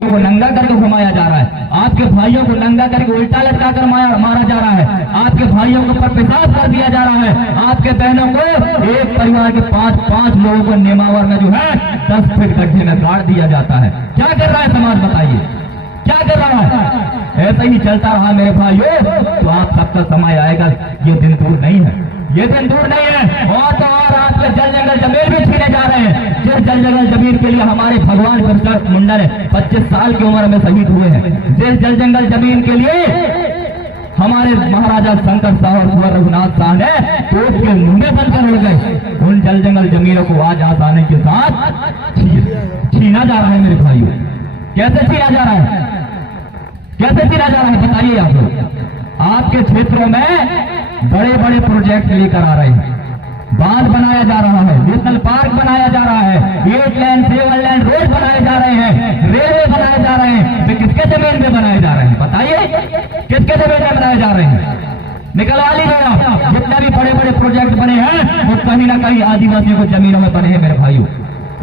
को नंगा करके घुमाया जा रहा है, आपके भाइयों को नंगा करके उल्टा लटका कर मारा जा रहा है, आपके भाइयों के ऊपर पेशाब कर दिया जा रहा है, आपके बहनों को एक परिवार के पांच लोगों को नेमावर में जो है 10 फीट गड्ढे में गाड़ दिया जाता है। क्या कर रहा है समाज, बताइए क्या कर रहा है? ऐसा ही चलता रहा मेरे भाइयों तो आप सबका समय आएगा, ये दिन दूर नहीं है, ये दिन दूर नहीं है। और तो और आपके जल जंगल जमीन भी छीने जा रहे हैं, जिस जल जंगल जमीन के लिए हमारे भगवान बिरसा मुंडा ने 25 साल की उम्र में शहीद हुए हैं, जिस जल जंगल जमीन के लिए हमारे महाराजा शंकर शाह और कुंवर रघुनाथ शाह ने कोर्ट के मुंडे बनकर उड़ गए, उन जल जंगल जमीनों को आज आसानी के साथ छीना जा रहा है मेरे भाइयों। कैसे छीना जा रहा है, कैसे छीना जा रहा है बताइए आप लोग। आपके क्षेत्रों में बड़े बड़े प्रोजेक्ट लेकर आ रहे हैं, बांध बनाया जा रहा है, नेशनल पार्क बनाया जा रहा है, 8 लेन 7 लेन रोड बनाए जा रहे हैं, रेलवे बनाए जा रहे हैं, वे किसके जमीन में बनाए जा रहे हैं बताइए, किसके जमीन में बनाए जा रहे हैं? निकलवा लीजिए आप, जितने भी बड़े बड़े प्रोजेक्ट बने हैं वो कहीं ना कहीं आदिवासियों को जमीनों में बने हैं मेरे भाइयों,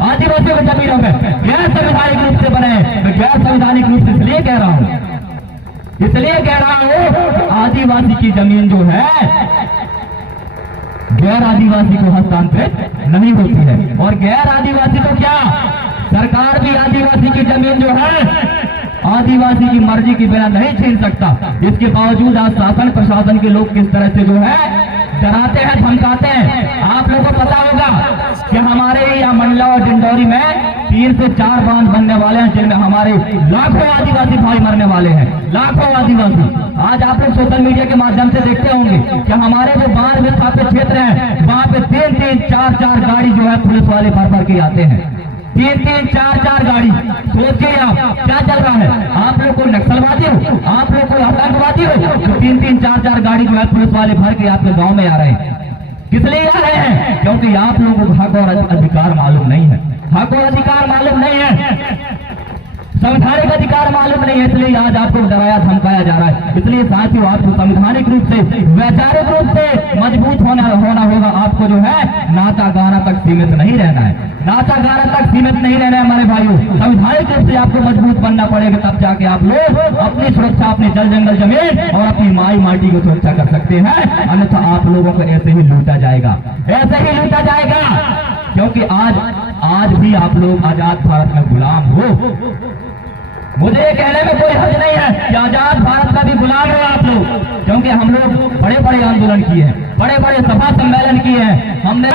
आदिवासियों की जमीनों में गैर संवैधानिक रूप से बने हैं। मैं गैर संवैधानिक रूप से इसलिए कह रहा हूं, आदिवासी की जमीन जो है गैर आदिवासी को हस्तांतरित नहीं होती है, और गैर आदिवासी को क्या सरकार भी आदिवासी की जमीन जो है आदिवासी की मर्जी की बिना नहीं छीन सकता। इसके बावजूद आज शासन प्रशासन के लोग किस तरह से जो है डराते हैं, धमकाते हैं। आप लोगों को पता होगा कि हमारे यहाँ मंडला और डिंडौरी में 3 से 4 बांध बनने वाले हैं, जिनमें हमारे लाखों आदिवासी भाई मरने वाले हैं, लाखों आदिवासी। आज आप लोग सोशल मीडिया के माध्यम से देखते होंगे कि हमारे जो बांध विस्थापित क्षेत्र हैं वहां पे 3-3, 4-4 गाड़ी जो है पुलिस वाले भर के आते हैं, 3-3, 4-4 गाड़ी। सोचिए आप क्या चल रहा है, आप लोग को नक्सलवादी हो, आप लोग को आतंकवादी हो, तो 3-3, 4-4 गाड़ी जो है पुलिस वाले भर के आपके गांव में आ रहे हैं। किस लिए आ रहे हैं? क्योंकि आप लोगों को हक और अधिकार मालूम नहीं है, हक और अधिकार मालूम नहीं है, संवैधानिक अधिकार मालूम नहीं है, इसलिए आज आपको डराया धमकाया जा रहा है। इसलिए साथियों आपको संवैधानिक रूप से, वैचारिक रूप से मजबूत होना होगा। आपको जो है नाचा गाना तक सीमित नहीं रहना है, नाचा गाना तक सीमित नहीं रहना है हमारे भाइयों। संवैधानिक रूप से आपको मजबूत बनना पड़ेगा, तब जाके आप लोग अपनी सुरक्षा, अपने जल जंगल जमीन और अपनी माई माटी की सुरक्षा कर सकते हैं। अन्यथा आप लोगों को ऐसे ही लूटा जाएगा, ऐसे ही लूटा जाएगा, क्योंकि आज भी आप लोग आजाद भारत में गुलाम हो। मुझे ये कहने में कोई हर्ज नहीं है कि आजाद भारत का भी गुलाम हो आप लोग, क्योंकि हम लोग बड़े बड़े आंदोलन किए हैं, बड़े बड़े सभा सम्मेलन किए हैं, हमने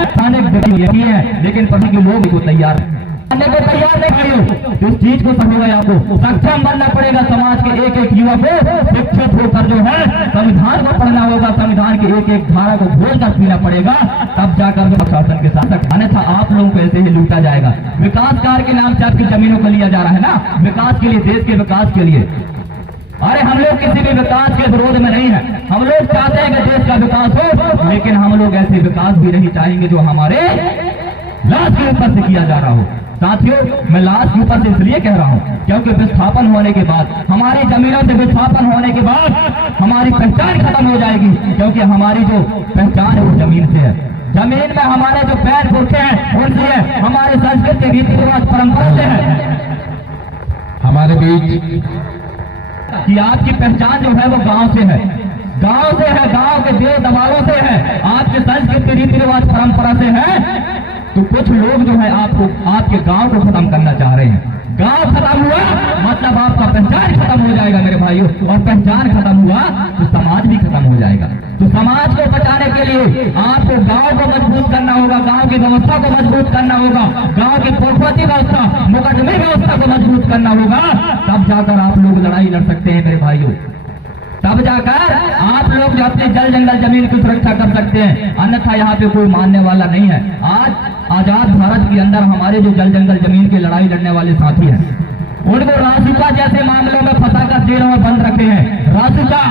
किए हैं, लेकिन पढ़ने के लोग को तैयार नहीं हो। इस चीज को समझेगा, आपको सक्षम बनना पड़ेगा। समाज के एक एक युवा को शिक्षित होकर जो है संविधान को पढ़ना होगा, संविधान के एक एक धारा को घोल कर पीना पड़ेगा, तब जाकर प्रशासन के साथ। अन्यथा आप लोगों को ऐसे ही लूटा जाएगा। विकास कार्य के नाम से आपकी जमीनों को लिया जा रहा है ना, विकास के लिए, देश के विकास के लिए। अरे हम लोग किसी भी विकास के विरोध में नहीं है, हम लोग चाहते हैं कि देश का विकास हो, लेकिन हम लोग ऐसे विकास भी नहीं चाहेंगे जो हमारे लाश के ऊपर से किया जा रहा हो। साथियों, मैं लाश के ऊपर से इसलिए कह रहा हूं क्योंकि विस्थापन होने के बाद, हमारी जमीनों से विस्थापन होने के बाद हमारी पहचान खत्म हो जाएगी, क्योंकि हमारी जो पहचान है वो जमीन से है। जमीन में हमारे जो पैर फूटते हैं उनसे है, हमारे संस्कृति, रीति रिवाज, परंपरा से है। हमारे बीच कि आपकी पहचान जो है वो गांव से है, गांव से है, गांव के देव दवालों से है, आपकी संस्कृति, रीति रिवाज, परंपरा से है। तो कुछ लोग जो है आपको, आपके गांव को खत्म करना चाह रहे हैं। गांव खत्म हुआ मतलब आपका पहचान खत्म हो जाएगा मेरे भाइयों, और पहचान खत्म हुआ तो समाज भी खत्म हो जाएगा। तो समाज को बचाने के लिए आपको गांव को मजबूत करना होगा, गांव की व्यवस्था को मजबूत करना होगा, गांव की पोखवती व्यवस्था, मुकदमे व्यवस्था को मजबूत करना होगा, तब जाकर आप लोग लड़ाई लड़ सकते हैं मेरे भाइयों, तब जाकर आप लोग जो अपने जल जंगल जमीन की सुरक्षा कर सकते हैं। अन्यथा यहाँ पे कोई मानने वाला नहीं है। आज आजाद भारत के अंदर हमारे जो जल जंगल जमीन की लड़ाई लड़ने वाले साथी हैं, उनको रासुका जैसे मामलों में फंसाकर जेलों में बंद रखे हैं, रासुका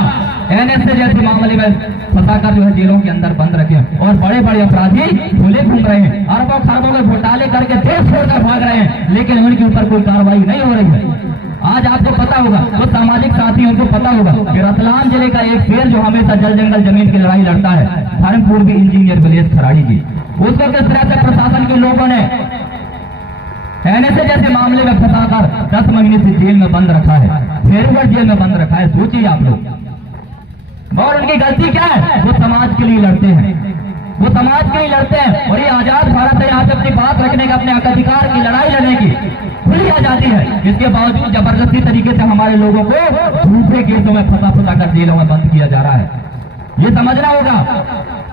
NSA जैसे मामले में फंसाकर जो है जेलों के अंदर बंद रखे हैं, और बड़े बड़े अपराधी खुले घूम रहे हैं, अरबों खरबों के घोटाले करके देश छोड़कर भाग रहे हैं, लेकिन उनके ऊपर कोई कार्रवाई नहीं हो रही है। आज आपको पता होगा, तो सामाजिक साथियों को पता होगा कि रतलाम जिले का एक शेर जो हमेशा जल जंगल जमीन की लड़ाई लड़ता है, धर्मपूर्वी इंजीनियर विलेश खराड़ी जी, उसको किस तरह से प्रशासन के लोगों ने एनएसए जैसे मामले में फंसाकर 10 महीने से जेल में बंद रखा है, फेरवर जेल में बंद रखा है। सोचिए आप लोग। और उनकी गलती क्या है? वो समाज के लिए लड़ते हैं, वो समाज के लिए लड़ते हैं। और ये आजाद भारत है, यहाँ पे अपनी बात रखने का, अपने अधिकार की लड़ाई लड़ने की खुली आजादी है। इसके बावजूद जबरदस्ती तरीके से हमारे लोगों को झूठे केसों में फंसा कर जेलों में बंद किया जा रहा है। ये समझना होगा।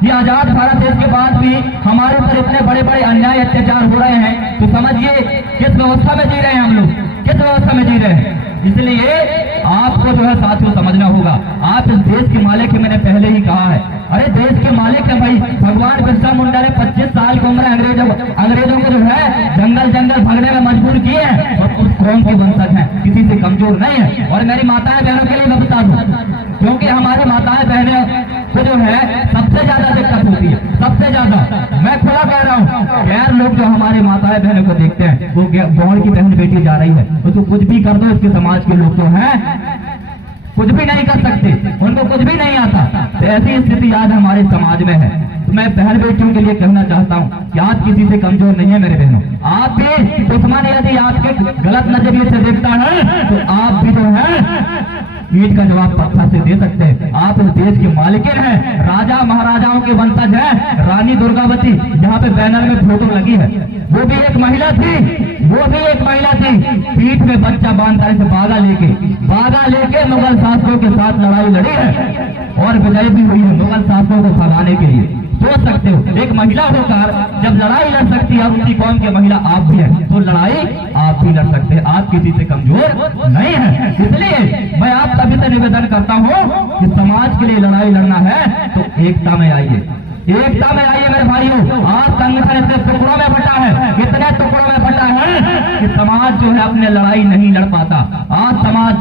ये आजाद भारत देश के बाद भी हमारे ऊपर इतने बड़े बड़े अन्याय अत्याचार हो रहे हैं, तो समझिए किस व्यवस्था में जी रहे हैं हम लोग, किस व्यवस्था में जी रहे हैं। इसलिए आपको जो है साथियों समझना होगा, आप इस देश के मालिक हैं, मैंने पहले ही कहा है। अरे देश के मालिक है भाई, भगवान बिरसा मुंडा ने 25 साल की उम्र अंग्रेजों को जो है जंगल जंगल भागने में मजबूर किए हैं, और उस कौम के वंशज हैं, किसी से कमजोर नहीं है। और मेरी माताएं बहनों के लिए मैं बता दूं, क्योंकि हमारे माताएं बहनें को जो है सबसे ज्यादा दिक्कत होती है, सबसे ज्यादा। मैं खुला कह रहा हूँ, गैर लोग जो हमारे माताएं बहनों को देखते हैं, वो बॉन्ड की बहन बेटी जा रही है, उसको कुछ भी कर दो, इसके समाज के लोग तो हैं कुछ भी नहीं कर सकते, उनको कुछ भी नहीं आता। तो ऐसी स्थिति आज हमारे समाज में है। मैं बहन बेटियों के लिए कहना चाहता हूँ कि आज किसी से कमजोर नहीं है मेरे बहनों। आप भी दुश्मन यदि आपके गलत नजरिए से देखता है, तो आप भी जो है ईट का जवाब पत्थर से दे सकते हैं। आप इस देश के मालिकिन हैं, राजा महाराजाओं के वंशज हैं। रानी दुर्गावती यहाँ पे बैनर में फोटो लगी है, वो भी एक महिला थी, वो भी एक महिला थी। पीठ में बच्चा बांधकर इसे बागा लेके मुगल शासकों के साथ लड़ाई लड़ी है और विजय भी हुई है मुगल शासकों को भगाने के लिए। सोच सकते हो, एक महिला होकर जब लड़ाई लड़ सकती है, उसी कौम के महिला आप भी हैं, तो लड़ाई आप भी लड़ सकते हैं। आप किसी से कमजोर नहीं है। इसलिए मैं आप सभी से निवेदन करता हूँ कि समाज के लिए लड़ाई लड़ना है तो एकता में आइए, एकता में आइए मेरे भाइयों। आज संगठन इतने टुकड़ों में बटा है, इतने टुकड़ों में बटा है कि समाज जो है अपने लड़ाई नहीं लड़ पाता। आज समाज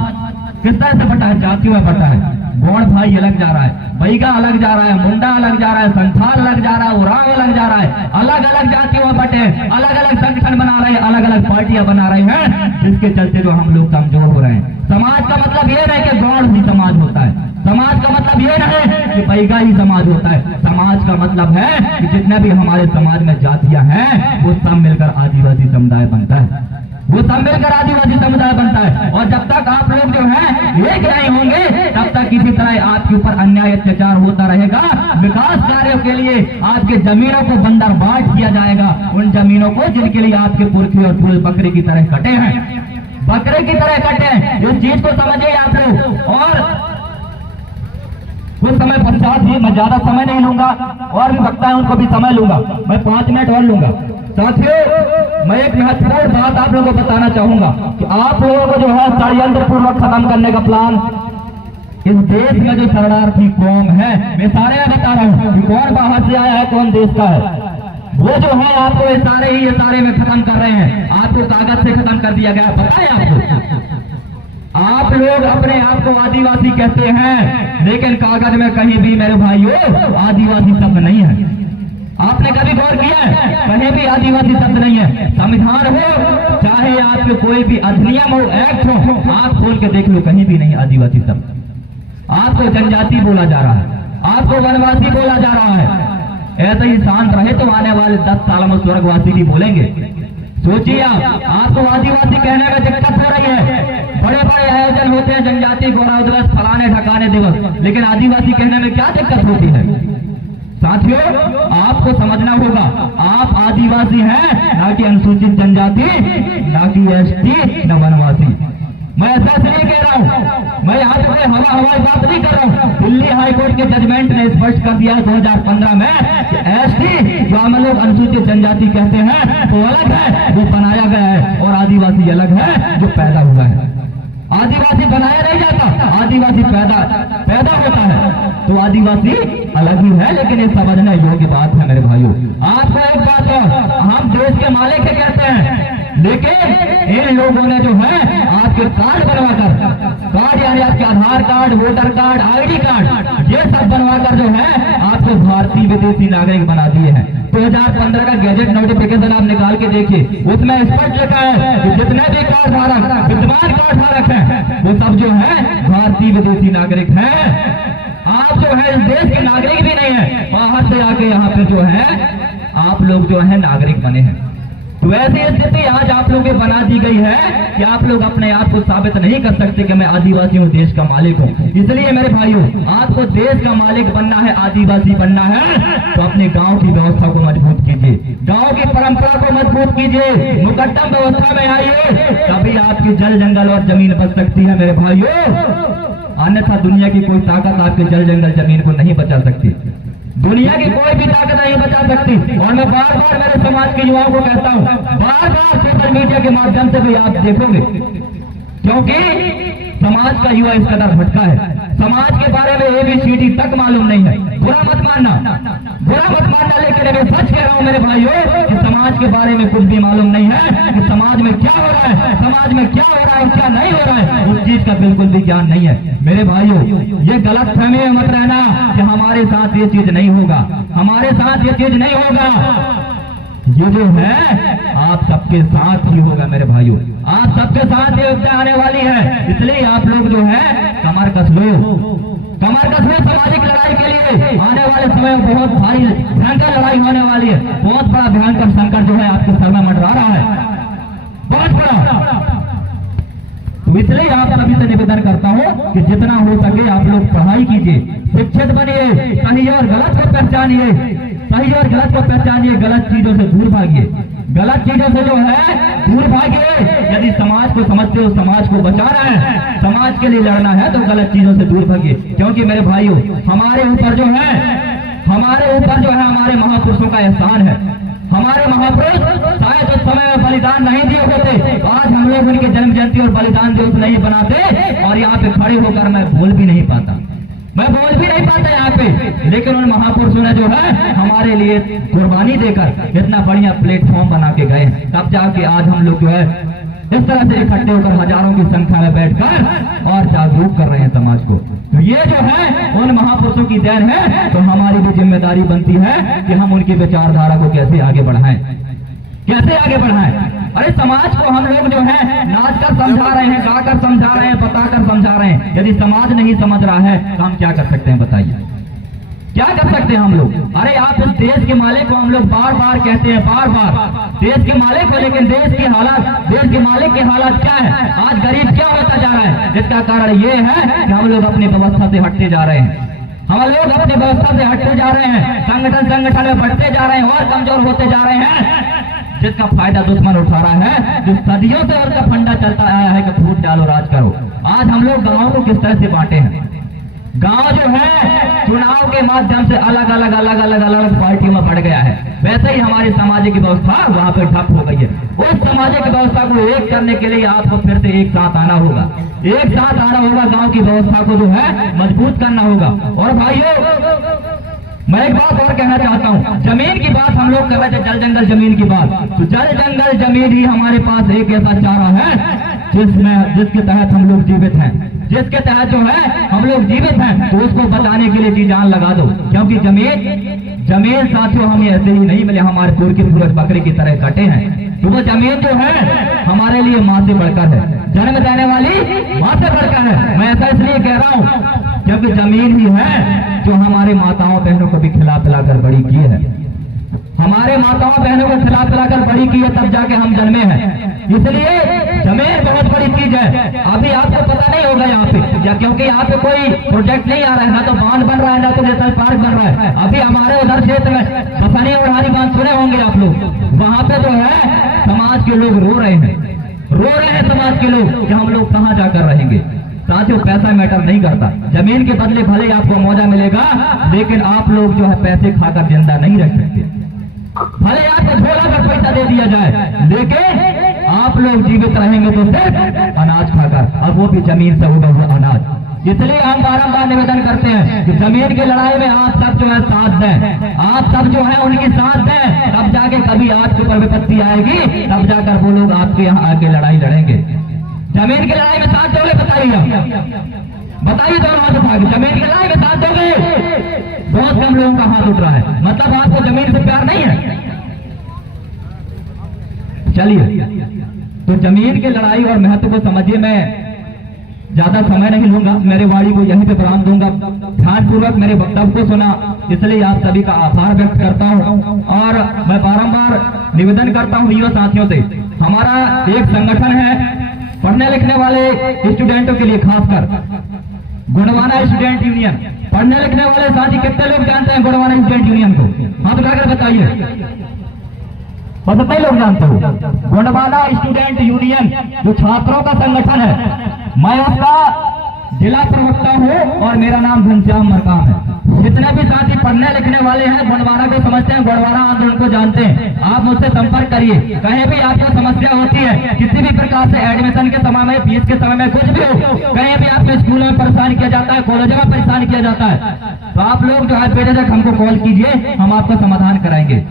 किस तरह से बटा है? जातियों में बटा है। गौड़ भाई अलग जा रहा है, बैगा अलग जा रहा है, मुंडा अलग जा रहा है, संथाल अलग जा रहा है, उरांव अलग जा रहा है। अलग अलग जातियों में बटे, अलग अलग संगठन बना रहे हैं, अलग अलग पार्टियां बना रहे हैं, जिसके चलते जो हम लोग कमजोर हो रहे हैं। समाज का मतलब ये नहीं कि गौड़ ही समाज होता है, समाज का मतलब ये नहीं कि बैगा ही समाज होता है। समाज का मतलब है कि जितने भी हमारे समाज में जातियां हैं, वो सब मिलकर आदिवासी समुदाय बनता है, वो सब मिलकर आदिवासी समुदाय बनता है। और जब तक आप लोग जो है एक नहीं होंगे, तब तक किसी तरह आपके ऊपर अन्याय अत्याचार होता रहेगा। विकास कार्यों के लिए आपके जमीनों को बंदर बांट किया जाएगा, उन जमीनों को जिनके लिए आपके पुरखे और पूरे बकरे की तरह कटे हैं, बकरे की तरह कटे हैं। इस चीज को समझिए आप लोग। और कुछ समय पश्चात ही, मैं ज्यादा समय नहीं लूंगा, और भी वक्ता है उनको भी समय लूंगा, मैं 5 मिनट और लूंगा। साथियों, मैं एक महत्वपूर्ण बात आप लोगों को बताना चाहूंगा कि आप लोगों को जो है षड्यंत्र पूर्वक खत्म करने का प्लान, इस देश में जो शरणार्थी कौम है, मैं सारे में बता रहा हूँ, कौन बाहर से आया है, कौन देश का है, वो जो है आपको ये सारे में खत्म कर रहे हैं। आपको कागज से खत्म कर दिया गया, पता है आपको? आप लोग अपने आप को आदिवासी कहते हैं, लेकिन कागज में कहीं भी मेरे भाइयों आदिवासी शब्द नहीं है। आपने कभी गौर किया है? कहीं भी आदिवासी शब्द नहीं है। संविधान हो, चाहे आपके कोई भी अधिनियम हो, एक्ट हो, आप खोल के देख लो, कहीं भी नहीं आदिवासी शब्द। आपको जनजाति बोला जा रहा है, आपको वनवासी बोला जा रहा है। ऐसे ही शांत रहे तो आने वाले 10 सालों में स्वर्गवासी भी बोलेंगे। सोचिए आपको आदिवासी कहने में दिक्कत हो रही है। बड़े बड़े आयोजन होते हैं, जनजाति गौरव दिवस, फलाने ढकाने दिवस, लेकिन आदिवासी कहने में क्या दिक्कत होती है? साथियों, आपको समझना होगा, आप आदिवासी हैं, ना कि अनुसूचित जनजाति, ना कि एसटी, न वनवासी। मैं ऐसा इसलिए कह रहा हूँ, मैं यहाँ पे हवाई बात नहीं कर रहा हूँ। दिल्ली हाईकोर्ट के जजमेंट ने स्पष्ट कर दिया है 2015 में कि एसटी, जो हम लोग अनुसूचित जनजाति कहते हैं, तो अलग है, वो बनाया गया है, और आदिवासी अलग है, जो पैदा हुआ है। आदिवासी बनाया नहीं जाता, आदिवासी पैदा होता है, तो आदिवासी अलग ही है। लेकिन ये समझने योग्य बात है मेरे भाइयों। आपको एक बात और, हम देश के मालिक है कहते हैं, लेकिन इन लोगों ने जो है आपके कार्ड बनवाकर, कार्ड यानी आपके Aadhaar card, voter card, ID card, ये सब बनवाकर जो है आपको भारतीय विदेशी नागरिक बना दिए हैं। 2015 का गैजेट नोटिफिकेशन आप निकाल के देखिए, उसमें स्पष्ट लिखा है कि जितने भी कार्ड धारक, विद्यमान कार्ड धारक हैं, वो सब जो है भारतीय विदेशी नागरिक हैं। आप जो है इस देश के नागरिक भी नहीं है, बाहर से आके यहाँ पे जो है आप लोग जो है नागरिक बने हैं। तो ऐसी स्थिति आज आप लोगों की बना दी गई है कि आप लोग अपने आप को साबित नहीं कर सकते कि मैं आदिवासी हूँ, देश का मालिक हूँ। इसलिए मेरे भाइयों, आपको देश का मालिक बनना है, आदिवासी बनना है, तो अपने गांव की व्यवस्था को मजबूत कीजिए, गांव की परंपरा को मजबूत कीजिए, मुकद्दम व्यवस्था में आइए, तभी आपकी जल जंगल और जमीन बच सकती है मेरे भाइयों। अन्यथा दुनिया की कोई ताकत आपके जल जंगल जमीन को नहीं बचा सकती, दुनिया की कोई भी ताकत नहीं बचा सकती। और मैं बार बार मेरे समाज के युवाओं को कहता हूं, बार बार सोशल मीडिया के माध्यम से भी आप देखोगे, क्योंकि समाज का युवा इस कदर भटका है, समाज के बारे में ABCD तक मालूम नहीं है। बुरा मत मानना, लेकिन मैं सच कह रहा हूं मेरे भाइयों कि समाज के बारे में कुछ भी मालूम नहीं है कि समाज में क्या हो रहा है, समाज में क्या हो रहा है, क्या नहीं हो रहा है, उस चीज का बिल्कुल भी ज्ञान नहीं है। मेरे भाइयों, ये गलत फहमी में मत रहना कि हमारे साथ ये चीज नहीं होगा, हमारे साथ ये चीज नहीं होगा। ये जो है आप सबके साथ ही होगा मेरे भाइयों, आप सबके साथ ये युद्ध आने वाली है। इसलिए आप लोग जो है कमर कस लो, कमर कस लो सामाजिक लड़ाई के लिए। आने वाले समय में बहुत भारी भयंकर लड़ाई होने वाली है, बहुत बड़ा भयंकर संकट जो है आपके सर में मंडरा रहा है, बहुत बड़ा। तो इसलिए आप सभी से निवेदन करता हूँ कि जितना हो सके आप लोग पढ़ाई कीजिए, शिक्षित बनिए, सही और गलत को पहचानिए, सही और गलत को पहचानिए, गलत चीजों से दूर भागिए, गलत चीजों से जो है दूर भागिए। यदि समाज को समझते हो, समाज को बचाना है, समाज के लिए लड़ना है, तो गलत चीजों से दूर भागिए। क्योंकि मेरे भाइयों, हमारे ऊपर जो है हमारे महापुरुषों का एहसान है। हमारे महापुरुष शायद उस समय में बलिदान नहीं दिए होते, आज हम लोग उनकी जन्म जयंती और बलिदान दिवस नहीं बनाते, और यहाँ पे खड़े होकर मैं बोल भी नहीं पाता यहाँ पे। लेकिन उन महापुरुषों ने जो है हमारे लिए कुर्बानी देकर इतना बढ़िया प्लेटफॉर्म बना के गए, तब जाके आज हम लोग जो है इस तरह से इकट्ठे होकर हजारों की संख्या में बैठकर और जागरूक कर रहे हैं समाज को। तो ये जो है उन महापुरुषों की देन है। तो हमारी भी जिम्मेदारी बनती है कि हम उनकी विचारधारा को कैसे आगे बढ़ाएं, कैसे आगे बढ़ाएं। अरे समाज को हम लोग जो है नाच कर समझा रहे हैं, गाकर समझा रहे हैं, बताकर समझा रहे हैं। यदि समाज नहीं समझ रहा है तो हम क्या कर सकते हैं, बताइए क्या कर सकते हैं हम लोग। अरे आप इस देश के मालिक को हम लोग बार बार कहते हैं, बार बार देश के मालिक को, लेकिन देश के हालात, देश के मालिक के हालात क्या है, आज गरीब क्या होता जा रहा है। इसका कारण ये है कि हम लोग अपनी व्यवस्था से हटते जा रहे हैं, हम लोग अपनी व्यवस्था से हटते जा रहे हैं, संगठन में बढ़ते जा रहे हैं और कमजोर होते जा रहे हैं, जिसका फायदा दुश्मन उठा रहा है, जो सदियों से उसका फंडा चलता आया है कि फूट डालो राज करो। आज हम लोग गांवों को किस तरह से बांटे हैं। गांव जो है चुनाव के माध्यम से अलग अलग पार्टियों में बढ़ गया है, वैसे ही हमारी सामाजिक व्यवस्था वहां पे ठप हो गई है। उस सामाजिक व्यवस्था को एक करने के लिए आपको फिर से एक साथ आना होगा, एक साथ आना होगा, गांव की व्यवस्था को जो है मजबूत करना होगा। और भाइयों, मैं एक बात और कहना चाहता हूँ, जमीन की बात हम लोग कर रहे थे, जल जंगल जमीन की बात। तो जल जंगल जमीन ही हमारे पास एक ऐसा चारा है जिसके तहत हम लोग जीवित हैं, जिसके तहत जो है हम लोग जीवित हैं। तो उसको बचाने के लिए जी जान लगा दो, क्योंकि जमीन साथियों हमें ऐसे ही नहीं मिले, हमारे पूर्वज बकरे की तरह कटे हैं। तो वो जमीन जो है हमारे लिए माँ से बढ़कर है, जन्म देने वाली माँ से बढ़कर है। मैं ऐसा इसलिए कह रहा हूँ क्योंकि जमीन ही है जो हमारे माताओं बहनों को भी खिला पिलाकर बड़ी की है, हमारे माताओं बहनों को खिला पिलाकर बड़ी की है, तब जाके हम जन्मे हैं। इसलिए जमीन बहुत बड़ी चीज है। अभी आपको पता नहीं होगा यहाँ पे, क्योंकि यहाँ पे कोई प्रोजेक्ट नहीं आ रहा है, ना तो बांध बन रहा है, ना तो नेशनल पार्क बन रहा है। अभी हमारे उधर क्षेत्र में बफनी और हारी बांध सुने होंगे आप लोग, वहां पे जो है समाज के लोग रो रहे हैं समाज के लोग कि हम लोग कहाँ जाकर रहेंगे। साथियों, पैसा मैटर नहीं करता, जमीन के बदले भले आपको मौजा मिलेगा, लेकिन आप लोग जो है पैसे खाकर जिंदा नहीं रह सकते। भले आपको झोला कर पैसा दे दिया जाए, लेकिन आप लोग जीवित रहेंगे तो सिर्फ अनाज खाकर, और वो भी जमीन से उगा हुआ अनाज। इसलिए हम बारंबार निवेदन करते हैं कि जमीन की लड़ाई में आप सब जो है साथ दें, आप सब जो है उनकी साथ दें, तब जाके कभी आपके ऊपर विपत्ति आएगी, तब जाकर वो लोग आपके यहाँ आके लड़ाई लड़ेंगे। जमीन की लड़ाई में साथ दोगे, बताइए दोनों हाथ उठा के, जमीन की लड़ाई में साथ दोगे। बहुत कम लोगों का हाथ उठ रहा है, मतलब आपको जमीन से प्यार नहीं है। चलिए, तो जमीन की लड़ाई और महत्व को समझिए। मैं ज्यादा समय नहीं लूंगा, मेरे वाणी को यहीं पे विराम दूंगा। ध्यानपूर्वक मेरे वक्तव्य को सुना, इसलिए आप सभी का आभार व्यक्त करता हूं। और मैं बारंबार निवेदन करता हूं युवा साथियों से, हमारा एक संगठन है पढ़ने लिखने वाले स्टूडेंटों के लिए, खासकर गोंडवाना स्टूडेंट यूनियन। पढ़ने लिखने वाले साथी कितने लोग जानते हैं गोंडवाना स्टूडेंट यूनियन को? हाथ उठाकर बताइए, बस इतने लोग जानते हो। गोंडवाना स्टूडेंट यूनियन जो छात्रों का संगठन है, मैं उसका जिला प्रवक्ता हूँ और मेरा नाम घनश्याम मरकाम है। जितने भी साथी पढ़ने लिखने वाले हैं, गोंडवाना को समझते हैं, गोंडवाना आंदोलन को जानते हैं, आप मुझसे संपर्क करिए। कहीं भी आपका समस्या होती है, किसी भी प्रकार से एडमिशन के समय में, फीस के समय में, कुछ भी हो, कहीं भी आपके स्कूल में परेशान किया जाता है, कॉलेज में परेशान किया जाता है, तो आप लोग जो है बेझिझक हमको कॉल कीजिए, हम आपका समाधान कराएंगे,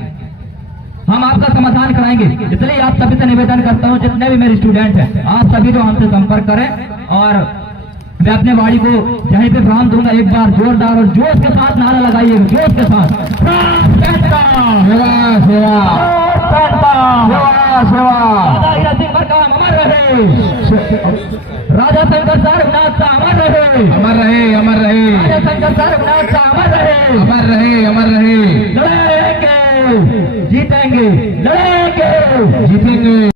हम आपका समाधान कराएंगे। इसलिए आप सभी से निवेदन करता हूं, जितने भी मेरे स्टूडेंट हैं, आप सभी जो हमसे संपर्क करें। और मैं अपने वाणी को यहीं पे विराम दूंगा। एक बार जोरदार और जोश के साथ नारा लगाइएगा, जोश के साथ। अमर रहे, राजा शंकर सारनाथ सा अमर रहे, अमर रहे, अमर रहे, राजा शंकर सारनाथ सा अमर रहे, अमर रहे, अमर रहे। लड़ेंगे, जीतेंगे, लड़ेंगे, जीतेंगे।